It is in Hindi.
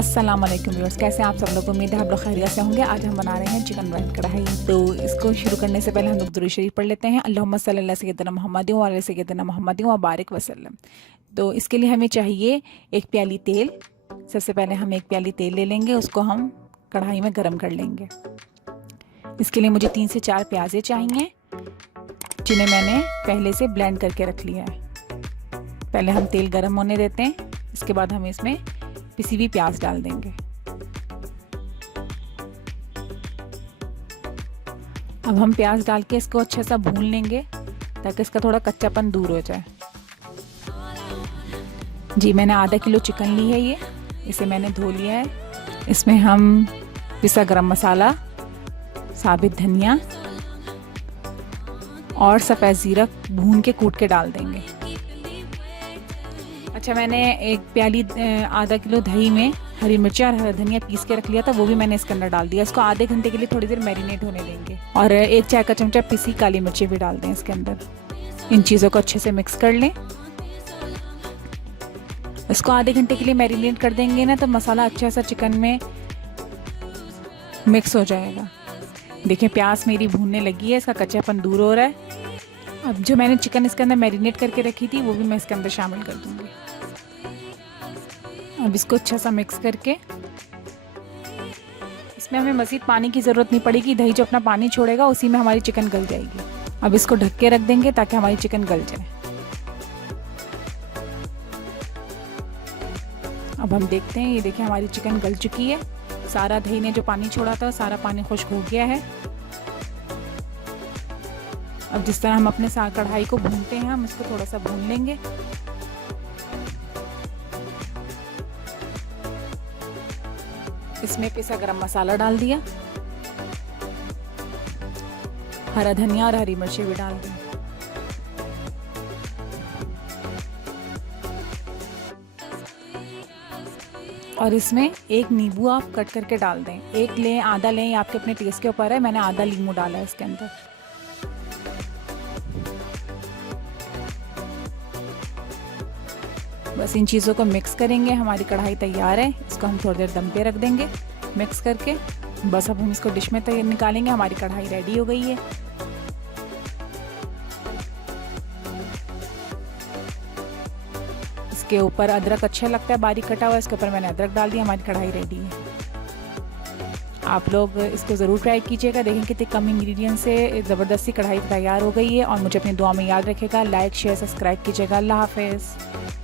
अस्सलाम वालेकुम व्यूअर्स, कैसे हैं आप सब लोग। उम्मीद है आप लोग खैरियत से होंगे। आज हम बना रहे हैं चिकन ब्राइन कढ़ाई। तो इसको शुरू करने से पहले हम लोग दुरूद शरीफ पढ़ लेते हैं। अल्लाहुम्मा सल्ली अला सय्यिदना मुहम्मद व अला सय्यिदना मुहम्मद व बारिक वसल्लम। तो इसके लिए हमें चाहिए एक प्याली तेल। सबसे पहले हम एक प्याली तेल ले लेंगे, उसको हम कढ़ाई में गर्म कर लेंगे। इसके लिए मुझे 3 से 4 प्याज़ें चाहिए, जिन्हें मैंने पहले से ब्लेंड करके रख लिया है। पहले हम तेल गर्म होने देते हैं, इसके बाद हम इसमें पिसी हुई प्याज डाल देंगे। अब हम प्याज डाल के इसको अच्छे से भून लेंगे ताकि इसका थोड़ा कच्चापन दूर हो जाए। जी, मैंने आधा किलो चिकन ली है, इसे मैंने धो लिया है। इसमें हम पिसा गरम मसाला, साबित धनिया और सफ़ेद ज़ीरा भून के कूट के डाल देंगे। अच्छा, मैंने एक प्याली आधा किलो दही में हरी मिर्ची और हरा धनिया पीस के रख लिया था, वो भी मैंने इसके अंदर डाल दिया। इसको आधे घंटे के लिए थोड़ी देर मैरिनेट होने देंगे। और 1 चाय का चमचा पिसी काली मिर्ची भी डाल दें इसके अंदर। इन चीज़ों को अच्छे से मिक्स कर लें। इसको आधे घंटे के लिए मैरिनेट कर देंगे ना, तो मसाला अच्छा सा चिकन में मिक्स हो जाएगा। देखिए, प्याज मेरी भूनने लगी है, इसका कच्चापन दूर हो रहा है। अब जो मैंने चिकन इसके अंदर मैरिनेट करके रखी थी, वो भी मैं इसके अंदर शामिल कर दूंगी। अब इसको अच्छा सा मिक्स करके, इसमें हमें मज़ीद पानी की ज़रूरत नहीं पड़ेगी। दही जो अपना पानी छोड़ेगा उसी में हमारी चिकन गल जाएगी। अब इसको ढक के रख देंगे ताकि हमारी चिकन गल जाए। अब हम देखते हैं, ये देखिए हमारी चिकन गल चुकी है। सारा दही ने जो पानी छोड़ा था, सारा पानी खुश्क हो गया है। अब जिस तरह हम अपने कढ़ाई को भूनते हैं, हम इसको थोड़ा सा भून लेंगे। इसमें पिसा गरम मसाला डाल दिया, हरा धनिया और हरी मिर्ची भी डाल दी। और इसमें एक नींबू आप कट करके डाल दें। एक लें, आधा लें, आपके अपने टेस्ट के ऊपर है। मैंने आधा नींबू डाला है इसके अंदर। बस इन चीज़ों को मिक्स करेंगे। हमारी कढ़ाई तैयार है। इसको हम थोड़ी देर दम पे रख देंगे मिक्स करके। बस अब हम इसको डिश में निकालेंगे। हमारी कढ़ाई रेडी हो गई है। इसके ऊपर अदरक अच्छा लगता है, बारीक कटा हुआ, इसके ऊपर मैंने अदरक डाल दिया। हमारी कढ़ाई रेडी है। आप लोग इसको ज़रूर ट्राई कीजिएगा। देखें कितने कम इंग्रेडिएंट से ज़बरदस्ती कढ़ाई तैयार हो गई है। और मुझे अपनी दुआ में याद रखेगा। लाइक, शेयर, सब्सक्राइब कीजिएगा। अल्लाह हाफ़िज़।